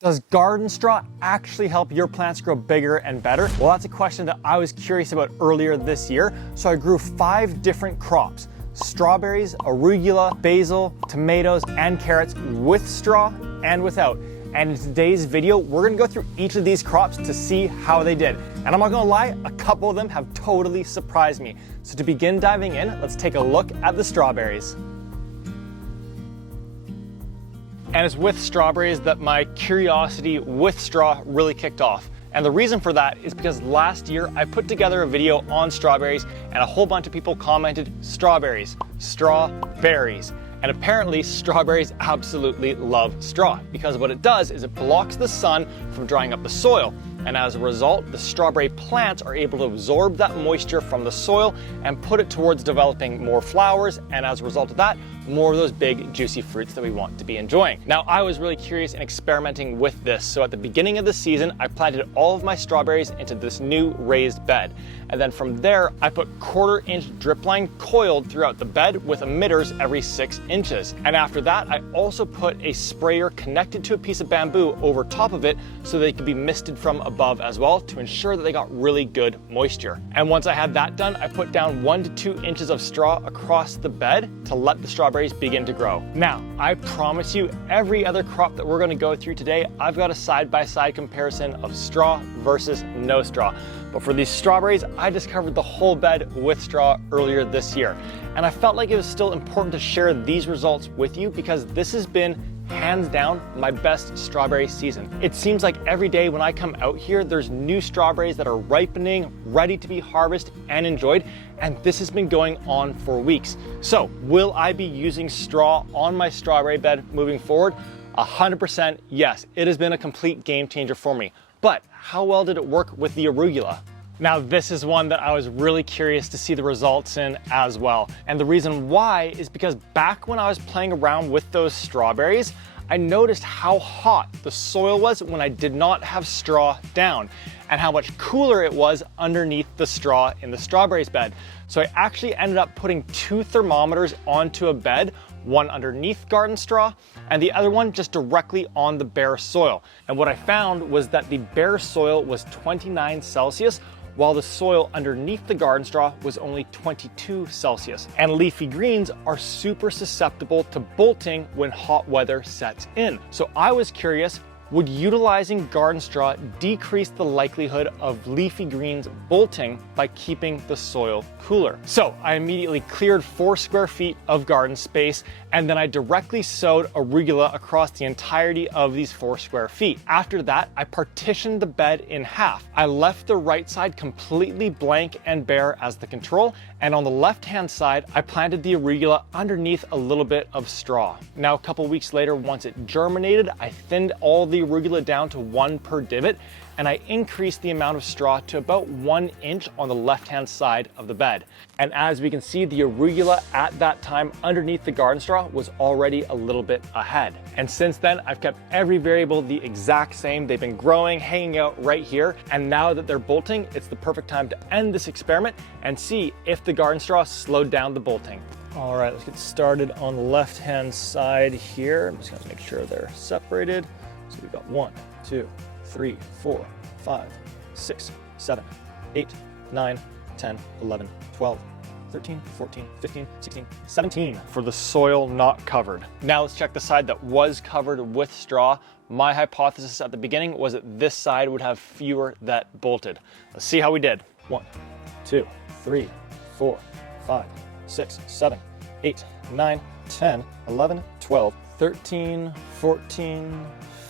Does garden straw actually help your plants grow bigger and better? Well, that's a question that I was curious about earlier this year, so I grew 5 different crops: strawberries, arugula, basil, tomatoes, and carrots with straw and without. And in today's video, we're gonna go through each of these crops to see how they did. And I'm not gonna lie, a couple of them have totally surprised me. So to begin diving in, let's take a look at the strawberries. And it's with strawberries that my curiosity with straw really kicked off. And the reason for that is because last year I put together a video on strawberries and a whole bunch of people commented strawberries, strawberries. And apparently strawberries absolutely love straw because what it does is it blocks the sun from drying up the soil. And as a result, the strawberry plants are able to absorb that moisture from the soil and put it towards developing more flowers. And as a result of that, more of those big juicy fruits that we want to be enjoying. Now, I was really curious in experimenting with this. So at the beginning of the season, I planted all of my strawberries into this new raised bed. And then from there, I put 1/4-inch drip line coiled throughout the bed with emitters every 6 inches. And after that, I also put a sprayer connected to a piece of bamboo over top of it so they could be misted from above as well to ensure that they got really good moisture. And once I had that done, I put down 1 to 2 inches of straw across the bed to let the strawberries begin to grow. Now, I promise you, every other crop that we're gonna go through today, I've got a side-by-side comparison of straw versus no straw. But for these strawberries, I discovered the whole bed with straw earlier this year. And I felt like it was still important to share these results with you because this has been hands down my best strawberry season. It seems like every day when I come out here, there's new strawberries that are ripening, ready to be harvested and enjoyed. And this has been going on for weeks. So will I be using straw on my strawberry bed moving forward? 100% yes. It has been a complete game changer for me. But how well did it work with the arugula? Now, this is one that I was really curious to see the results in as well. And the reason why is because back when I was playing around with those strawberries, I noticed how hot the soil was when I did not have straw down and how much cooler it was underneath the straw in the strawberries bed. So I actually ended up putting 2 thermometers onto a bed, one underneath garden straw and the other one just directly on the bare soil. And what I found was that the bare soil was 29 Celsius, while the soil underneath the garden straw was only 22 Celsius. And leafy greens are super susceptible to bolting when hot weather sets in. So I was curious, would utilizing garden straw decrease the likelihood of leafy greens bolting by keeping the soil cooler? So I immediately cleared 4 square feet of garden space, and then I directly sowed arugula across the entirety of these 4 square feet. After that, I partitioned the bed in half. I left the right side completely blank and bare as the control, and on the left-hand side, I planted the arugula underneath a little bit of straw. Now, a couple weeks later, once it germinated, I thinned all the arugula down to 1 per divot, and I increased the amount of straw to about 1 inch on the left-hand side of the bed. And as we can see, the arugula at that time underneath the garden straw was already a little bit ahead. And since then, I've kept every variable the exact same. They've been growing, hanging out right here. And now that they're bolting, it's the perfect time to end this experiment and see if the garden straw slowed down the bolting. All right, let's get started on the left-hand side here. I'm just gonna make sure they're separated. So we've got 1, 2, 3, 4, 5, 6, 7, 8, 9, 10, 11, 12, 13, 14, 15, 16, 17 for the soil not covered. Now let's check the side that was covered with straw. My hypothesis at the beginning was that this side would have fewer that bolted. Let's see how we did. 1, 2, 3, 4, 5, 6, 7, 8, 9, 10, 11, 12, 13, 14,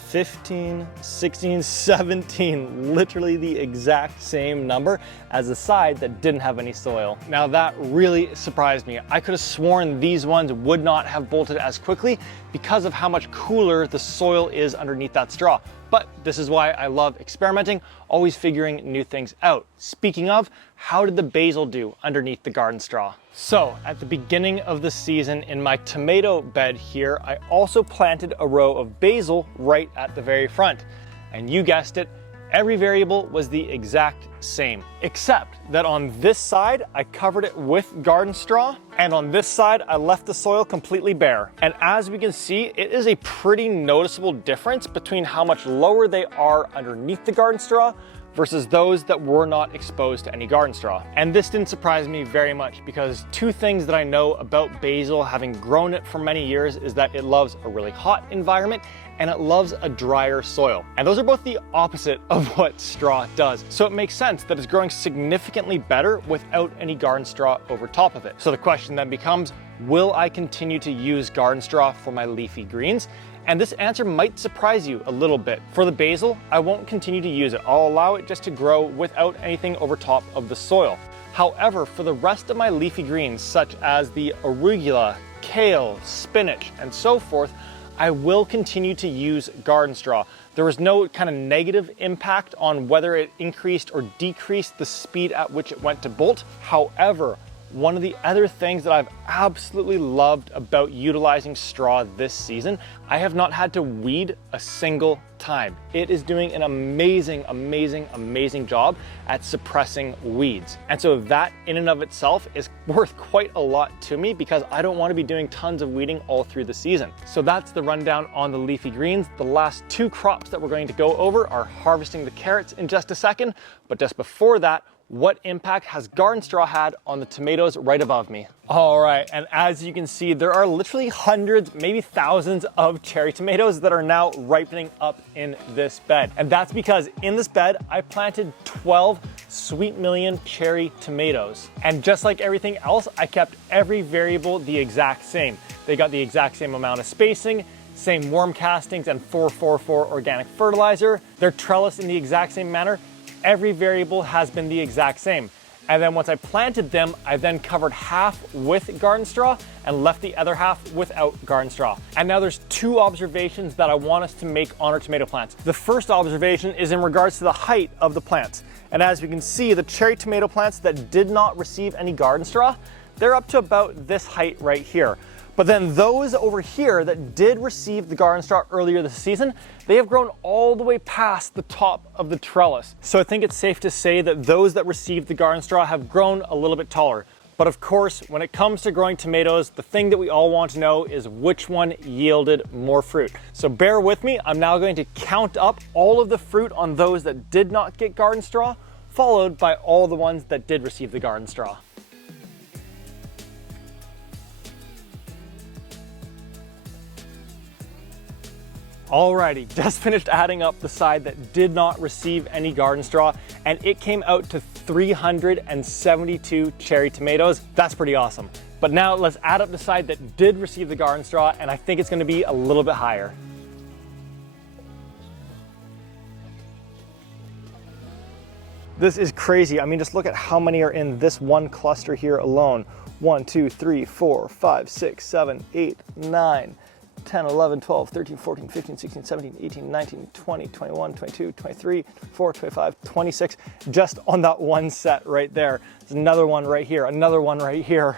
15, 16, 17, literally the exact same number as the side that didn't have any soil. Now that really surprised me. I could have sworn these ones would not have bolted as quickly because of how much cooler the soil is underneath that straw. But this is why I love experimenting, always figuring new things out. Speaking of, how did the basil do underneath the garden straw? So at the beginning of the season in my tomato bed here, I also planted a row of basil right at the very front. And you guessed it, Every variable was the exact same, except that on this side, I covered it with garden straw, and on this side, I left the soil completely bare. And as we can see, it is a pretty noticeable difference between how much lower they are underneath the garden straw versus those that were not exposed to any garden straw. And this didn't surprise me very much, because two things that I know about basil, having grown it for many years, is that it loves a really hot environment and it loves a drier soil. And those are both the opposite of what straw does. So it makes sense that it's growing significantly better without any garden straw over top of it. So the question then becomes, will I continue to use garden straw for my leafy greens? And this answer might surprise you a little bit. For the basil, I won't continue to use it. I'll allow it just to grow without anything over top of the soil. However, for the rest of my leafy greens, such as the arugula, kale, spinach, and so forth, I will continue to use garden straw. There was no kind of negative impact on whether it increased or decreased the speed at which it went to bolt. However, one of the other things that I've absolutely loved about utilizing straw this season, I have not had to weed a single time. It is doing an amazing, amazing, amazing job at suppressing weeds. And so that in and of itself is worth quite a lot to me, because I don't want to be doing tons of weeding all through the season. So that's the rundown on the leafy greens. The last two crops that we're going to go over are harvesting the carrots in just a second. But just before that, what impact has garden straw had on the tomatoes right above me? All right, and as you can see, there are literally hundreds, maybe thousands of cherry tomatoes that are now ripening up in this bed. And that's because in this bed, I planted 12 Sweet Million cherry tomatoes. And just like everything else, I kept every variable the exact same. They got the exact same amount of spacing, same worm castings and 444 organic fertilizer. They're trellised in the exact same manner. Every variable has been the exact same. And then once I planted them, I then covered half with garden straw and left the other half without garden straw. And now there's two observations that I want us to make on our tomato plants. The first observation is in regards to the height of the plants. And as we can see, the cherry tomato plants that did not receive any garden straw, they're up to about this height right here. But then those over here that did receive the garden straw earlier this season, they have grown all the way past the top of the trellis. So I think it's safe to say that those that received the garden straw have grown a little bit taller. But of course, when it comes to growing tomatoes, the thing that we all want to know is which one yielded more fruit. So bear with me, I'm now going to count up all of the fruit on those that did not get garden straw, followed by all the ones that did receive the garden straw. Alrighty, just finished adding up the side that did not receive any garden straw, and it came out to 372 cherry tomatoes. That's pretty awesome. But now let's add up the side that did receive the garden straw, and I think it's gonna be a little bit higher. This is crazy. I mean, just look at how many are in this one cluster here alone. 1, 2, 3, 4, 5, 6, 7, 8, 9, 10, 11, 12, 13, 14, 15, 16, 17, 18, 19, 20, 21, 22, 23, 24, 25, 26, just on that one set right there. There's another one right here, another one right here.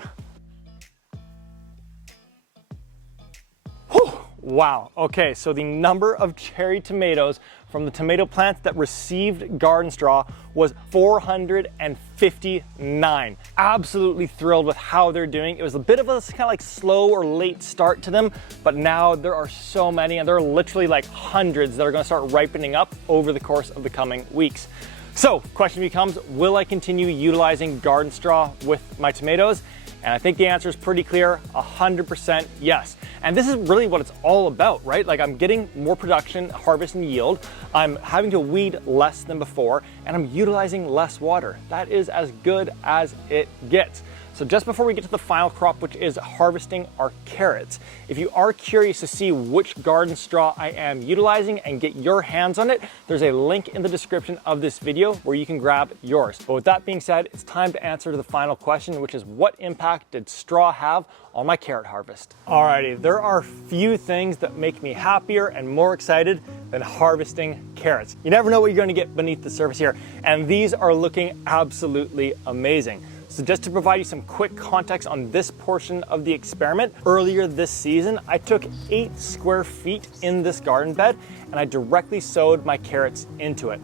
Whew. Wow, okay, so the number of cherry tomatoes from the tomato plants that received garden straw was 459. Absolutely thrilled with how they're doing. It was a bit of a kind of like slow or late start to them, but now there are so many, and there are literally like hundreds that are gonna start ripening up over the course of the coming weeks. So, question becomes, will I continue utilizing garden straw with my tomatoes? And I think the answer is pretty clear, 100% yes. And this is really what it's all about, right? Like, I'm getting more production, harvest, and yield. I'm having to weed less than before, and I'm utilizing less water. That is as good as it gets. So just before we get to the final crop, which is harvesting our carrots, if you are curious to see which garden straw I am utilizing and get your hands on it, there's a link in the description of this video where you can grab yours. But with that being said, it's time to answer the final question, which is what impact did straw have on my carrot harvest? Alrighty, there are few things that make me happier and more excited than harvesting carrots. You never know what you're going to get beneath the surface here, and these are looking absolutely amazing. So just to provide you some quick context on this portion of the experiment, earlier this season, I took 8 square feet in this garden bed and I directly sowed my carrots into it.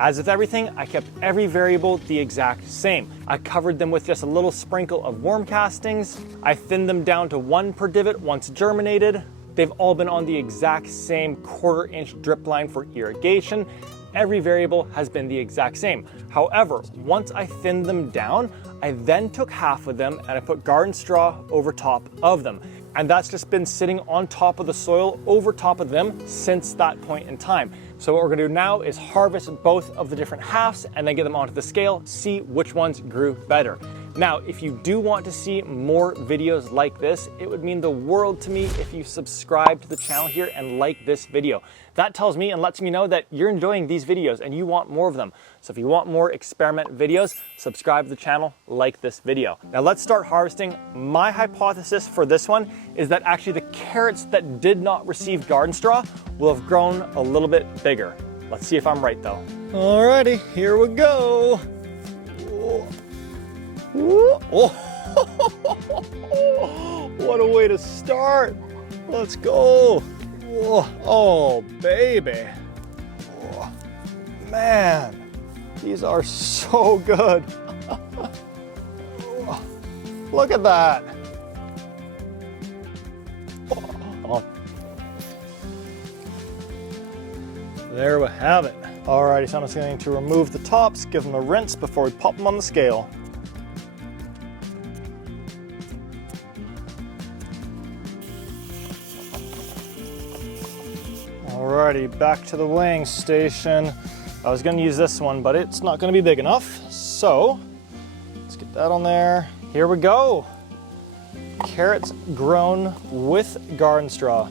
As with everything, I kept every variable the exact same. I covered them with just a little sprinkle of worm castings. I thinned them down to 1 per divot once germinated. They've all been on the exact same 1/4 inch drip line for irrigation. Every variable has been the exact same. However, once I thinned them down, I then took half of them and I put garden straw over top of them. And that's just been sitting on top of the soil over top of them since that point in time. So what we're gonna do now is harvest both of the different halves and then get them onto the scale, see which ones grew better. Now, if you do want to see more videos like this, it would mean the world to me if you subscribe to the channel here and like this video. That tells me and lets me know that you're enjoying these videos and you want more of them. So if you want more experiment videos, subscribe to the channel, like this video. Now let's start harvesting. My hypothesis for this one is that actually the carrots that did not receive garden straw will have grown a little bit bigger. Let's see if I'm right though. Alrighty, here we go. Oh, what a way to start. Let's go. Oh, baby. Oh, man, these are so good. Look at that. Oh. There we have it. Alrighty, so I'm just going to remove the tops, give them a rinse before we pop them on the scale. Alrighty, back to the weighing station. I was gonna use this one, but it's not gonna be big enough. So, let's get that on there. Here we go. Carrots grown with garden straw.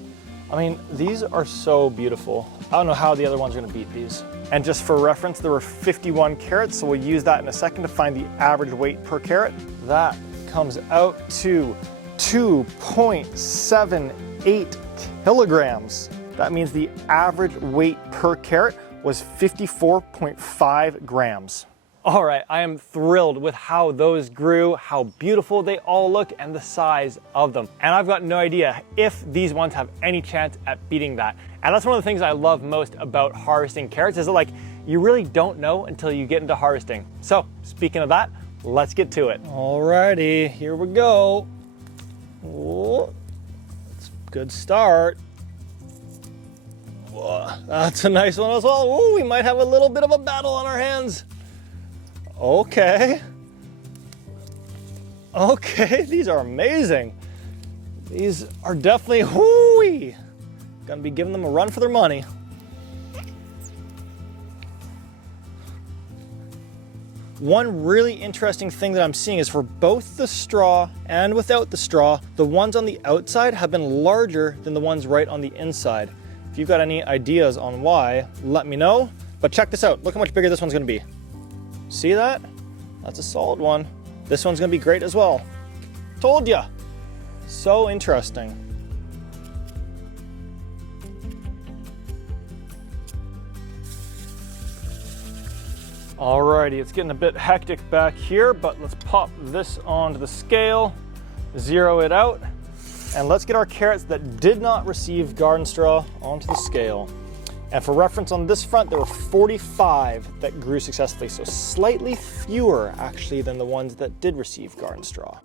I mean, these are so beautiful. I don't know how the other ones are gonna beat these. And just for reference, there were 51 carrots, so we'll use that in a second to find the average weight per carrot. That comes out to 2.78 kilograms. That means the average weight per carrot was 54.5 grams. All right, I am thrilled with how those grew, how beautiful they all look, and the size of them. And I've got no idea if these ones have any chance at beating that. And that's one of the things I love most about harvesting carrots is that like, you really don't know until you get into harvesting. So speaking of that, let's get to it. All righty, here we go. Oh, that's a good start. That's a nice one as well. Ooh, we might have a little bit of a battle on our hands. Okay. Okay, these are amazing. These are definitely, whoo-wee. Gonna be giving them a run for their money. One really interesting thing that I'm seeing is for both the straw and without the straw, the ones on the outside have been larger than the ones right on the inside. If you've got any ideas on why, let me know. But check this out. Look how much bigger this one's gonna be. See that? That's a solid one. This one's gonna be great as well. Told ya. So interesting. Alrighty, it's getting a bit hectic back here, but let's pop this onto the scale, zero it out. And let's get our carrots that did not receive garden straw onto the scale. And for reference on this front, there were 45 that grew successfully, so slightly fewer actually than the ones that did receive garden straw.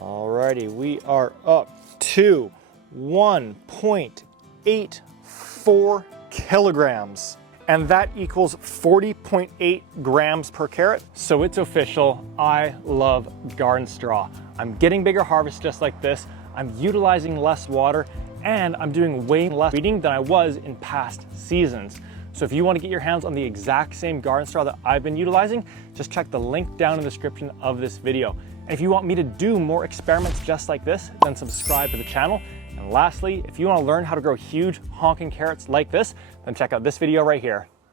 Alrighty, we are up to 1.84 kilograms. And that equals 40.8 grams per carrot. So it's official, I love garden straw. I'm getting bigger harvests just like this, I'm utilizing less water, and I'm doing way less weeding than I was in past seasons. So if you want to get your hands on the exact same garden straw that I've been utilizing, just check the link down in the description of this video. And if you want me to do more experiments just like this, then subscribe to the channel. And lastly, if you want to learn how to grow huge honking carrots like this, then check out this video right here.